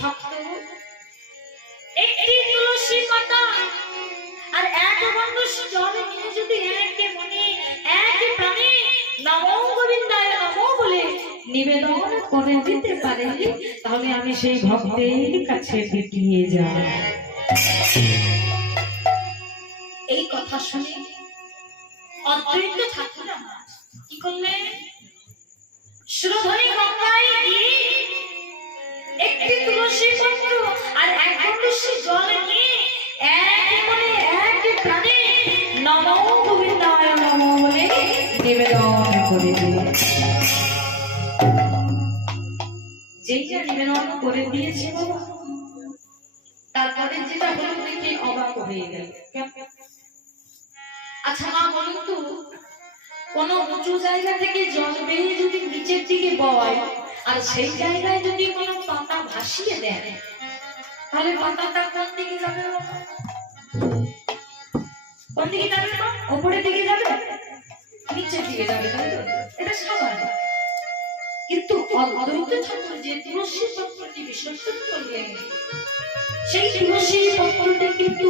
ভক্ত একটি তুলসী পাতা আর এক গণ্ডূষ জল নিয়ে যদি একে মনে এক প্রাণে নমো গোবিন্দায় নমো বলে নিবেদন করে দিতে পারে, তাহলে আমি সেই ভক্তের কাছে ফিরিয়ে যাই। এই কথা শুনে অদ্বৈত ঠাকুর কি করলেন? সুরধনী গঙ্গায় গিয়ে একটি তুলসী পত্র আর এক গণ্ডূষ জল নিয়ে এক মনে এক প্রাণে নমো গোবিন্দায় নমো বলে নিবেদন করে দিলেন। যেই যা নিবেদন করে দিয়েছে বাবা, তারপরে যেটা হলো দেখে অবাক হয়ে গেল। আচ্ছা মা বলুন তো, কোন উঁচু জায়গা থেকে জল বেয়ে যদি নিচের দিকে বয় আর সেই জায়গায় যদি কোনো পাতা ভাসিয়ে দেয়, তাহলে পাতাটা কোন দিকে যাবে? কোন দিকে যাবে? উপরের দিকে যাবে, নিচের দিকে যাবে, এটা স্বাভাবিক। কিন্তু অদ্বৈত ঠাকুর যে তুলসী পত্রটি বিসর্জন করলেন, সেই তুলসী পত্রটি কিন্তু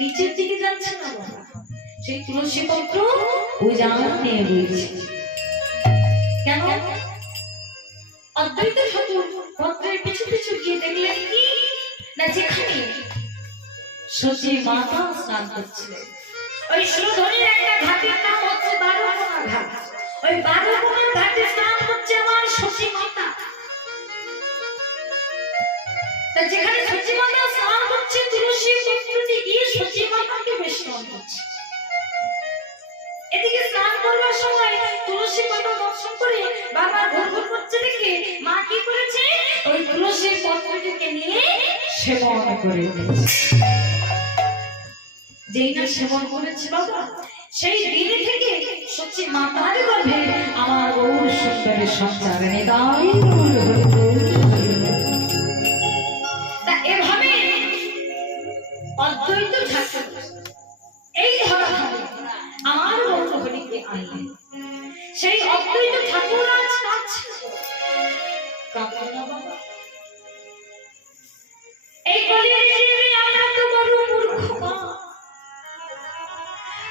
নিচের দিকে যাচ্ছে না, সেই তুলসী পত্র উজানে বইছে। কেন? অদ্বৈত ঠাকুর পত্রের পিছু পিছু গিয়ে দেখলেন কি না, যেখানে সচি মাতা স্নান করছিলেন, ওই সুরধনীর একটা ঘাটের নাম হচ্ছে 12 কোণা ঘাট। ওই 12 কোণার ঘাটে স্নান করছে আমার সচি মাতা। তা যেখানে সচি মাতা স্নান করছে, তুলসী পত্রটি গিয়ে সচি মাতাকে বেষ্টন করছে। এদিকে স্নান করবার সময় তুলসী পাতা দর্শন করে বাবা ঘুরঘুর করছে দেখে মা কি করেছে? ওই তুলসী পত্রটিকে নিয়ে সেবন করে দিয়েছে। যেই না সেবন করেছে বাবা, সেই দিন থেকে সচি মাতার গর্ভে আমার গৌর সুন্দরের সঞ্চার নিতাই। তা এভাবে অদ্বৈত ঠাকুর এই ধরাধামে আমার গৌরহরিকে আনলেন। সেই অদ্বৈত ঠাকুর আজ কাঁদছে। কাঁদো না বাবা, এই কলির জীবে আমরা তো বড় মূর্খ মা।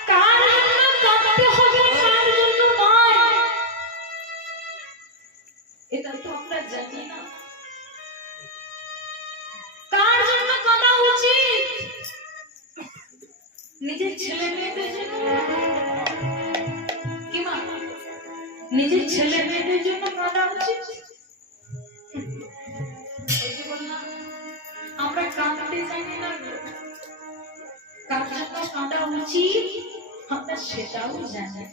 কার জন্য কাঁদতে হবে, কার জন্য নয়, এটা তো আমরা জানি না। কার জন্য কাঁদা উচিত? নিজের ছেলে মেয়েদের জন্য কি মা? নিজের ছেলে মেয়েদের জন্য কাঁদা উচিত? আমরা কাঁদতে জানি না, কার জন্য কাঁদা উচিত আমরা সেটাও জানি।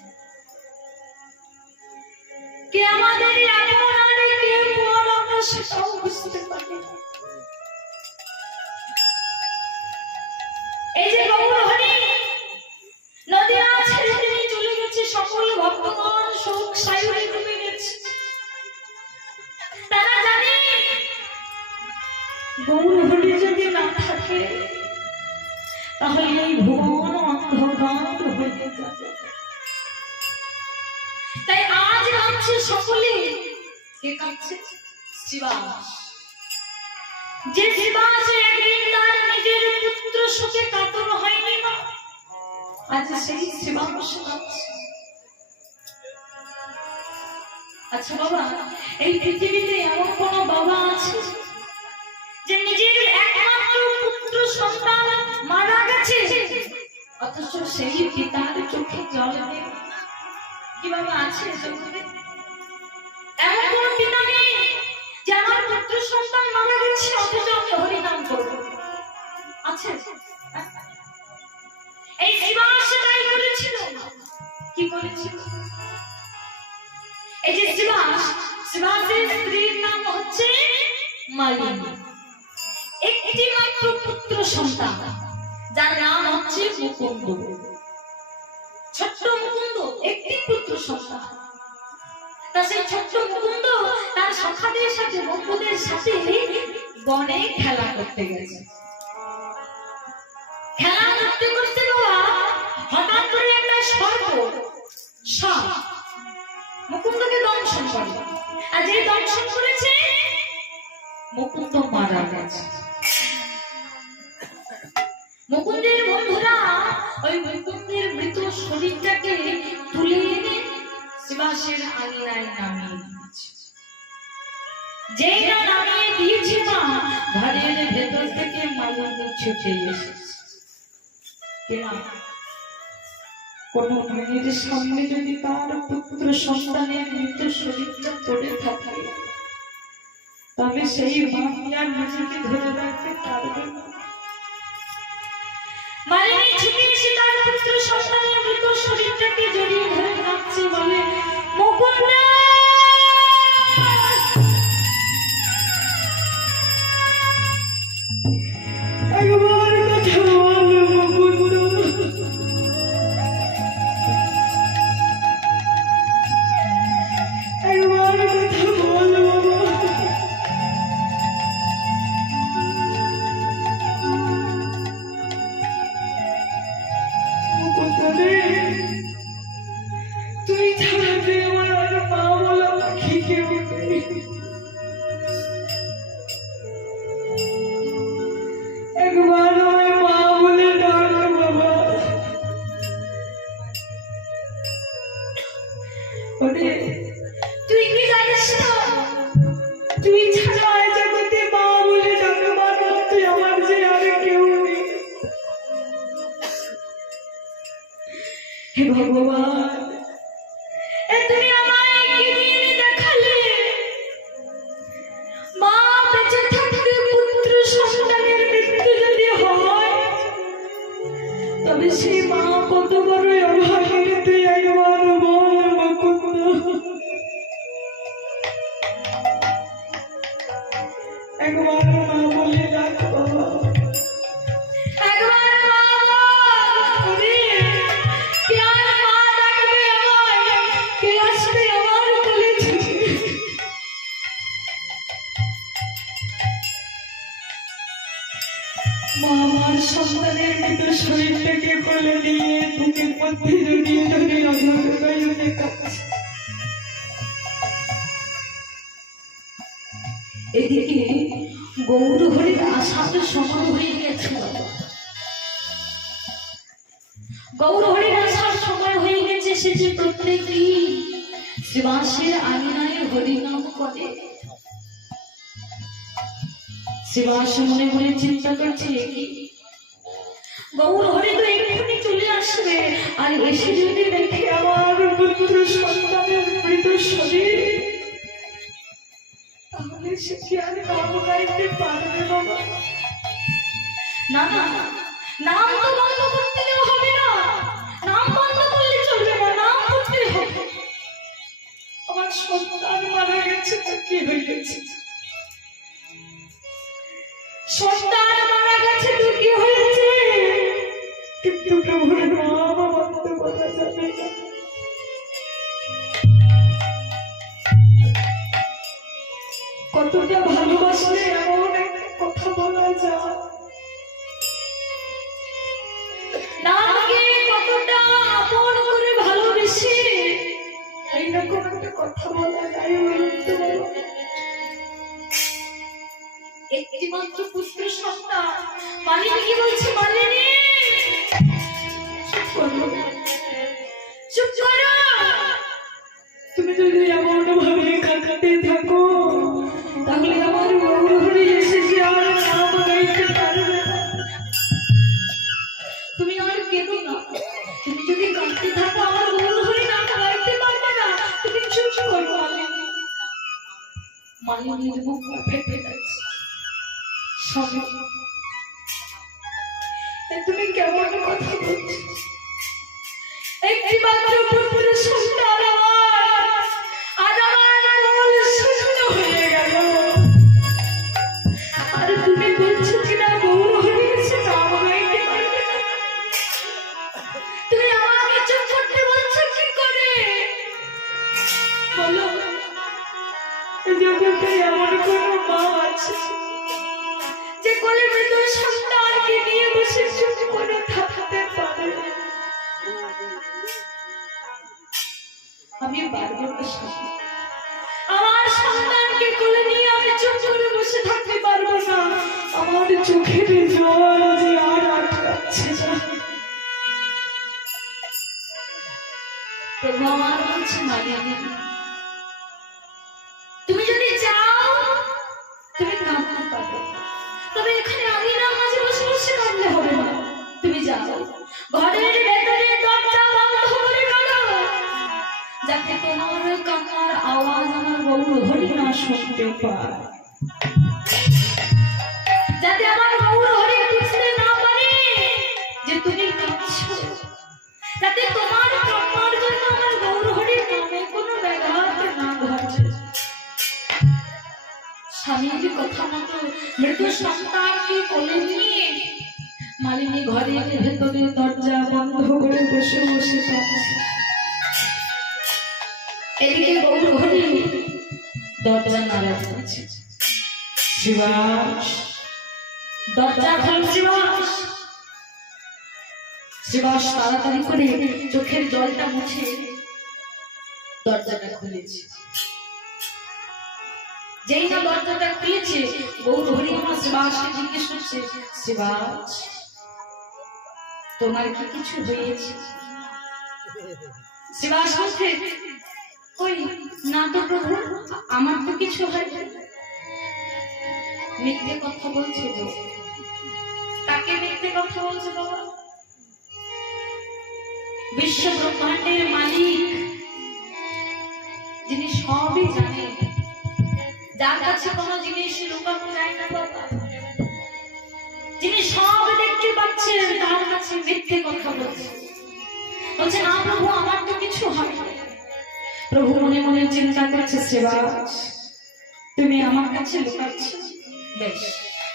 কে আমাদের আপন আর কে পর আমরা সেটাও বুঝতে পারি। এই যে গৌরহরি নদিয়া ছেড়ে তিনি চলে গেছে, সকল ভক্তগণ শোক সায়রে ডুবে গেছে। তারা জানে গৌরহরি যদি না থাকে তাহলে এই ভুবন অন্ধকার হয়ে যাবে। তাই আজ কাঁদছে সকলে। কে কাঁদছে? শিবাস। যে শিবাস একদিন তার নিজের পুত্র শোকে কাতর হয়নি না, আজ সেই শিবাস কাঁদছে। আচ্ছা বাবা, এই পৃথিবীতে এমন কোন বাবা আছে যে নিজের একমাত্র পুত্র সন্তান মারা গেছে অথচ সেই পিতার চোখে জল নেই? কি বাবা আছে? এমন কোন পিতা নেই যে আমার পুত্র সন্তান মারা গেছে অথচ আমি হরিনাম করব? আছে? এই শিবাস তাই করেছিল। কি করেছিল? এই যে শিবাস, শিবাসের স্ত্রীর নাম হচ্ছে মালিনী। একটি মাত্র পুত্র সন্তান যার নাম হচ্ছে মুকুন্দ। ছোট্ট মুকুন্দ একটি পুত্র সন্তান। তা সেই ছোট্ট মুকুন্দ তার সখাদের সাথে, বন্ধুদের সাথে বনে খেলা করতে গেছে। খেলা করতে করতে বাবা হঠাৎ করে একটা সর্প সাপ মুকুন্দকে দংশন করে। আর যে দংশন করেছে মুকুন্দ মারা গেছে। মুকুন্দের বন্ধুরা ওই মুকুন্দের মৃত শরীরটাকে তুলে এনে শিবাসের আঙিনায় নামিয়ে দিয়েছে। যেই না নামিয়ে দিয়েছে মা, ঘরের ভেতর থেকে মালিনী ছুটে এসেছে। কোন মায়ের সামনে যদি তার পুত্র সন্তানের মৃত শরীরটা পড়ে থাকে, তবে সেই মা আর নিজেকে ধরে রাখতে পারবে না। মালিনী ছুটে এসে তার পুত্র সন্তানের মৃত শরীরটাকে জড়িয়ে ধরে রাখছে, বলে মুকুন্দ একবার কথা বল, মুকুন্দ একবার কথা বল বাবা। তুই ছাড়া যে আমার আর মা বলা পাখি কেউ নেই। একবার আমার মা বলে ডাক বাবা। তুই কি জানিস না, তুই ছাড়া এই জগতে মা বলে ডাকবার তুই আমার যে আর কেউ নেই। হে ভগবান, তুমি আমায় কিনে দেখালে মা বেঁচে থাকতে পুত্র সন্তানের মৃত্যু যদি হয়, তবে সেই মা কত বড় অভাগী তুই একবার বল মুকুন্দ। একবার মা বলে ডাক বাবা, একবার মা বল। কে আর মা ডাকবে আমায়, কে আসবে আমার কোলে ছুটে। মা আমার সন্তানের মৃত শরীরটাকে কোলে নিয়ে বুকের মধ্যে জড়িয়ে ধরে অনবরত কাঁদছে। এদিকে গৌর হরির আসার সময় হয়ে গেছে। গৌর হরির আসার সময় হয়ে গেছে। সে যে প্রত্যেকই শিবাসের আঙিনায় হরিনাম করে। শিবাস মনে মনে চিন্তা করছে, কি গৌর হরি তো এক্ষুনি চলে আসবে, আর এসে যদি দেখে আমার পুত্র সন্তানের মৃত শরীর, তাহলে সে কি আর নাম গাইতে পারবে বাবা? না না, নাম তো বন্ধ করতে হবে না, নাম বন্ধ করলে চলবে না, নাম করতে হবে। আমার সন্তান মারা গেছে তো কি হয়ে গেছে? সন্তান মারা গেছে তো কি হয়েছে? কিন্তু প্রভুর নাম বন্ধ করা যাবে না। কতটা ভালোবাসলে এমন একটা কথা বলা যায় না, কতটা আপন করে ভালোবেসে এইরকম একটা কথা বলা যায়? একটি মাত্র পুত্র সন্তান। মালিনী কি বলছে? মালিনী চুপ করো, চুপ করো। তুমি যদি এমন ভাবে কাঁদতে থাকো, তাহলে আমার গৌর হরি এসে যে আর নাম গাইতে পারবে না। তুমি আর কেঁদো না, তুমি যদি কাঁদতে থাকো আমার গৌর হরি নাম গাইতে পারবে না। তুমি চুপ করো। মালিনীর মুখ ফেটে গেছে। তুমি কেমন কথা বলছো? একটি মাত্র পুত্র সন্তান আমার, আজ আমার মন শূন্য হয়ে গেল। আর তুমি বলছো কিনা গৌর হরি এসে নাম গাইতে পারবে না? তুমি আমাকে চুপ করতে বলছো কি করে? বলো, জগতে এমন কোন মা আছে যে কোলে মৃত সন্তানকে নিয়ে বসে চুপ করে থাকতে পারে? আমি পারবো না। আমার সন্তানকে কোলে নিয়ে আমি চুপ করে বসে থাকতে চোখের জল যে আর আটকাচ্ছে না। প্রভু আমার বলছে মালিনী, তুমি যদি চাও তুমি কাঁদতে পারো, তবে এখানে আমি না মাঝে বসে বসে কাঁদলে হবে না। তুমি যাও ঘরের ভেতরে দরজা বন্ধ করে কাঁদো, যাতে তোমার কান্নার আওয়াজ আমার গৌর হরি না শুনতে পায়, যাতে আমার গৌর হরি বুঝতে না পারে যে তুমি কাঁদছো, যাতে তোমার কান্নার জন্য আমার গৌর হরির নামে কোনো ব্যাঘাত না ঘটে। স্বামীর কথা মতো মৃত সন্তানকে কোলে নিয়ে মালিনী ঘরের ভেতরে দরজা বন্ধ করে বসে বসে কাঁদছে। এদিকে গৌর হরি দরজা নাড়া করছে, শিবাস দরজা খোল শিবাস। শিবাস তাড়াতাড়ি করে চোখের জলটা মুছে দরজাটা খুলেছে। যেই না দরজাটা খুলেছে, গৌর হরি আমার শিবাসকে জিজ্ঞেস করছে, শিবাস তোমার কি কিছু হয়েছে? শিবাস বলছে, ওই না তো প্রভু, আমার তো কিছু হয়নি। মিথ্যে কথা বলছে গো। কাকে মিথ্যে কথা বলছে বাবা? বিশ্ব ব্রহ্মাণ্ডের মালিক, যিনি সবই জানেন, যার কাছে কোনো জিনিস লুকানো যায় না বাবা, যিনি সব দেখতে পাচ্ছেন, তার কাছে মিথ্যে কথা বলছে। বলছে না প্রভু, আমার তো কিছু হয়নি। প্রভু মনে মনে চিন্তা করছে, শিবাস তুমি আমার কাছে লুকাচ্ছ, বেশ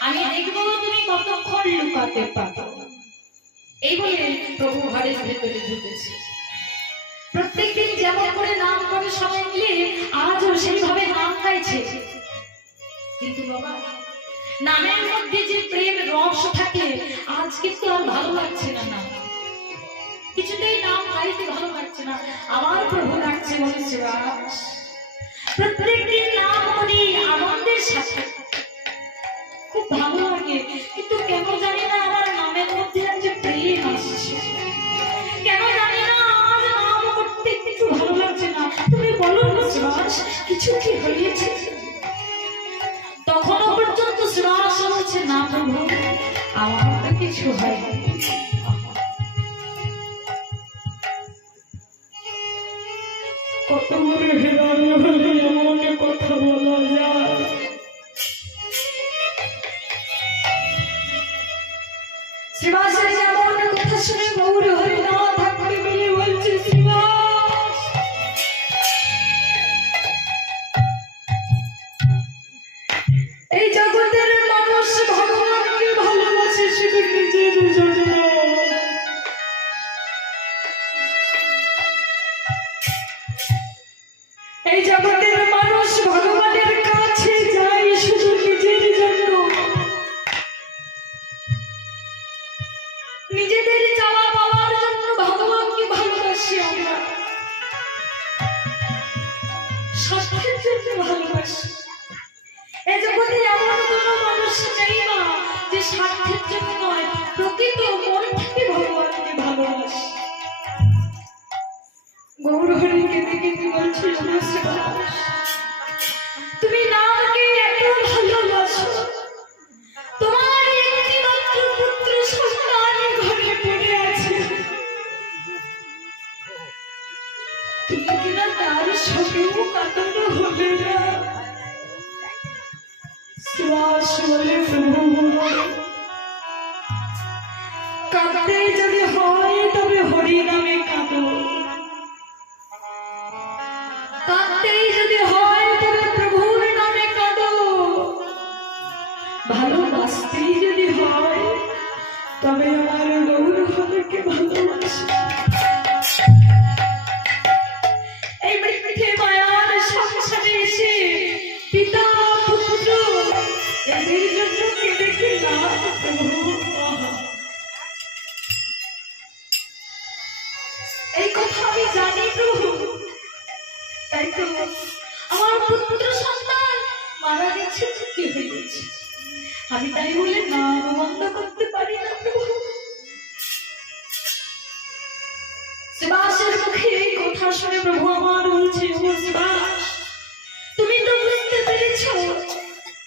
আমি দেখবো তুমি কতক্ষণ লুকাতে পারো। এই বলে প্রভু ঘরের ভেতরে ঢুকেছে। প্রত্যেকদিন যেমন করে নাম করে সবাই মিলে আজও সেইভাবে নাম গাইছে, কিন্তু বাবা নামের মধ্যে যে প্রেম রস থাকে, আজ কিন্তু আর ভালো লাগছে না। নাম কিছুতেই নাম গাইতে ভালো লাগছে না। আমার প্রভু ডাকছে, বলে শিবাস প্রত্যেকদিন নাম করি আনন্দের সাথে, খুব ভালো লাগে, কিন্তু কেন জানি না আমার নামের মধ্যে যে প্রেম আসছে, কেন জানি না আজ নাম করতে কিছু ভালো লাগছে না। তুমি বলো না শিবাস, কিছু কি হয়েছে? তখনও পর্যন্ত শিবাস বলছে, না প্রভু আমার তো কিছু হয়নি। কত বড় হৃদয় হলে এমন কথা বলা যায়? শিবাসের এমন কথা শুনে গৌর হরি না থাকতে পেরে বলছে, শিবাস এই জগতের মানুষ ভগবানকে ভালোবাসে শুধু নিজের জন্য। এই জগতের মানুষ ভগবানের কাছে যায় শুধু নিজের জন্য, নিজেদের চাওয়া পাওয়ার জন্য ভগবানকে ভালোবাসি আমরা, স্বার্থের জন্য ভালোবাসি। এই জগতে এমন কোন মানুষ নেই না যে স্বার্থের জন্য নয়, প্রকৃত মন থেকে ভগবানকে ভালোবাসি। গৌর হরি কেঁদে কেঁদে বলছে, তুমি নামকে এত ভালোবাসো, তোমার একটি মাত্র পুত্র সন্তান ঘরে পড়ে আছে, তুমি কিনা তার শোকেও কাটানো হবে না। শিবাস বলে, কাঁদতে যদি হয় তবে হরি নামে কাঁদো, কাঁদতেই যদি হয় তবে প্রভুর নামে কাঁদো, ভালোবাসতেই যদি হয় তবে আমার গৌর হরিকে ভালোবাসো। এই পৃথিবীতে মায়ার সংসারে এসে পিতা পুত্র এদের জন্য কেঁদে কি না প্রভু? এই কথা আমি জানি প্রভু, তাই তো আমার পুত্র সন্তান মারা গেছে, কি হয়েছে আমি তাই বলে নাম বন্ধ করতে পারি না প্রভু। সুবাসের মুখে এই কথা শুনে প্রভু আমার বলছে, ও সুবাস, তুমি তো বুঝতে পেরেছ,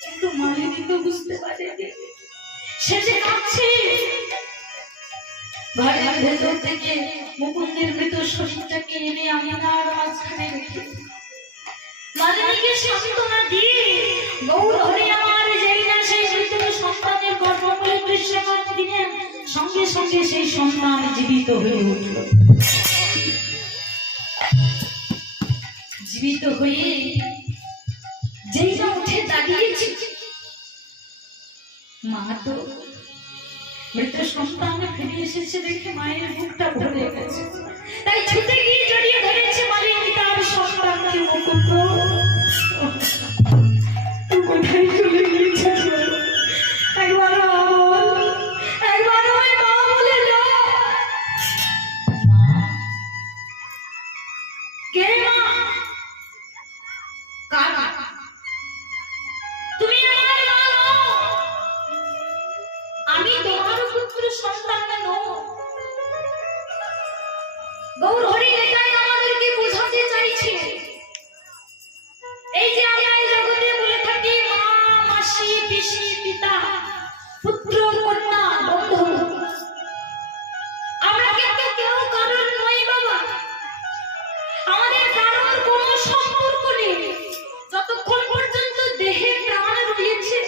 কিন্তু মালিনী তো বুঝতে পারেনি। সে যে কাঁদছে, ঘরের ভেতর থেকে মুকুন্দের মৃত শরীরটাকে এনে আমিনার মাঝখানে রেখে মালিনীকে সান্ত্বনা দিয়ে গৌর হরি আমার যেই না সেই মৃত সন্তানের গর্ভমূলে দৃশ্যমান দিলেন, সঙ্গে সঙ্গে সেই সন্তান জীবিত হয়ে উঠল। জীবিত হয়ে যেই না উঠে দাঁড়িয়েছে, মা তো মৃত সন্তান ফিরে এসেছে দেখে মায়ের বুকটা ভরে গেছে, তাই ছুটে গিয়ে জড়িয়ে ধরেছে মালিনী তার সন্তানকে। মুকুন্দ কোথায় চলে গিয়েছে, একবার একবার ওই মা বলে যাও। মা কে? মা কারা? তুমি আমার মা নও, আমি তোমার পুত্র সন্তান নও। গৌর হরি এটাই আমাদেরকে বোঝাতে চাইছে। এই যে আমরা এই জগতে বলে থাকি মা, মাসি, পিসি, পিতা, পুত্র, কন্যা, বন্ধু, আমরা কিন্তু কেউ কারোর নই বাবা। আমাদের কারোর কোনো সম্পর্ক নেই। যতক্ষণ পর্যন্ত দেহে প্রাণ রয়েছে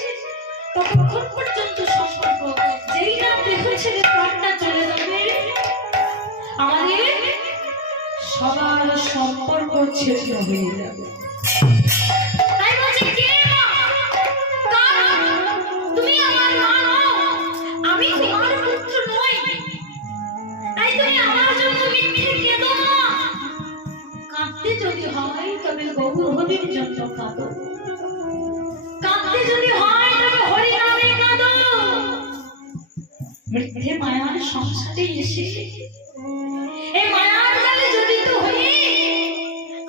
ততক্ষণ পর্যন্ত সম্পর্ক। যেই না দেহ ছেড়ে প্রাণটা চলে যাবে, আমাদের সবার সম্পর্ক ছেন্ন হয়ে যাবে। তাই বলছে, কে মা? কারা? তুমি আমার মা নও, আমি তোমার পুত্র নই। তাই তুমি আমার জন্য মিথ্যে কেঁদো না। কাঁদতে যদি হয় তবে গৌর হরির জন্য কাঁদো, কাঁদতে যদি হয় তবে হরি নামে কাঁদো। মিথ্যে মায়ার সংসারে এসে এই মায়ার জালে জড়িত হয়ে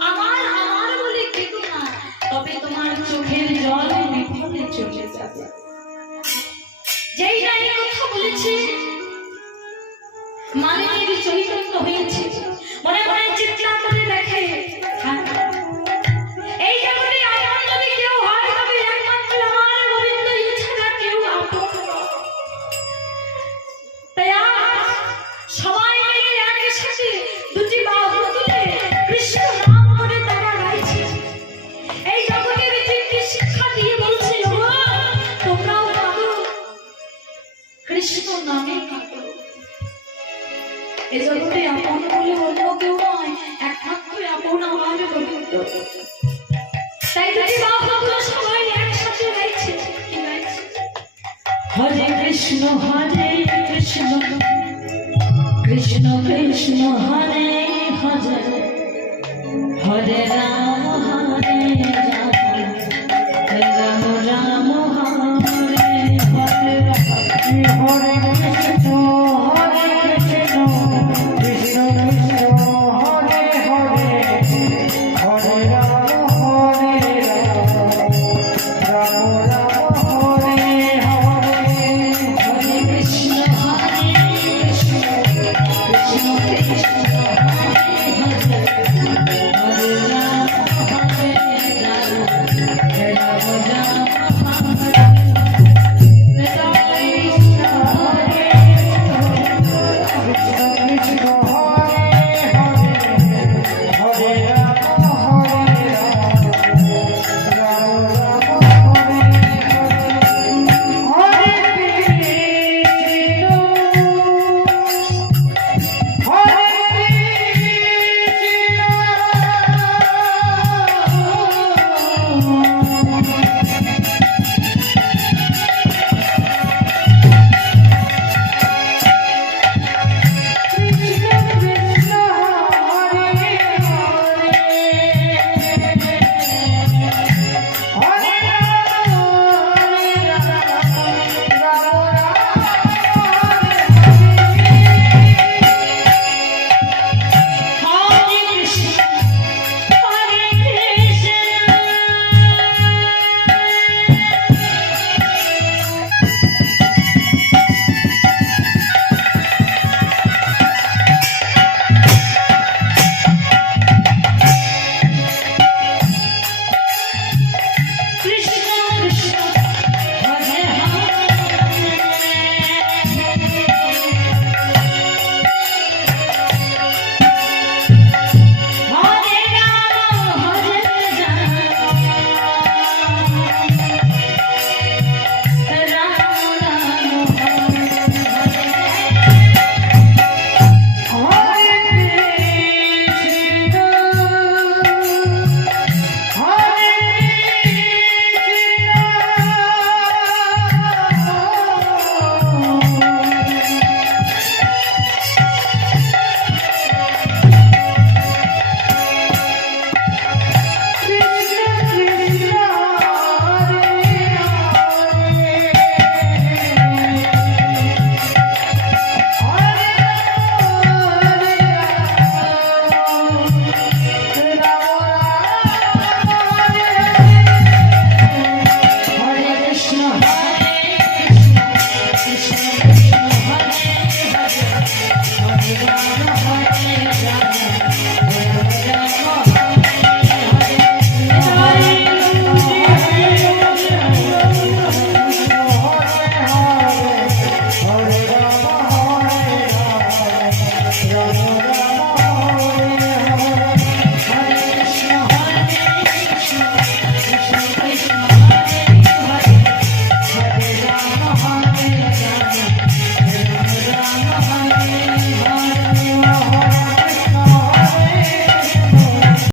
আমার আমার বলে কেঁদো না, তবে তোমার চোখের জল বিফলে চলে যাবে। যেই না এই কথা বলেছে, মালিনীর চৈতন্য হয়েছে, মনে মনে চিন্তা করে দেখে, এই জগতে আপন যদি কেউ হয় তবে একমাত্র আমার গোবিন্দ ছাড়া কেউ আপন নয়। তাই সবাই মিলে একসাথে দুটি বাহু তুলে কৃষ্ণ নাম করে তারা গাইছে। এই জগতে পৃথিবীকে শিক্ষা দিয়ে বলছে, তোমরাও কাঁদো, কৃষ্ণ নামে কাঁদো। এই জগতে আপন বলে অন্য কেউ নয়, একমাত্র আপন আমার গোবিন্দ। তাই দুটি বাহুগুলো সবাই একসাথে গাইছে। কি গাইছে? হরে কৃষ্ণ কৃষ্ণ কৃষ্ণ কৃষ্ণ হরে হরে, হরে রাম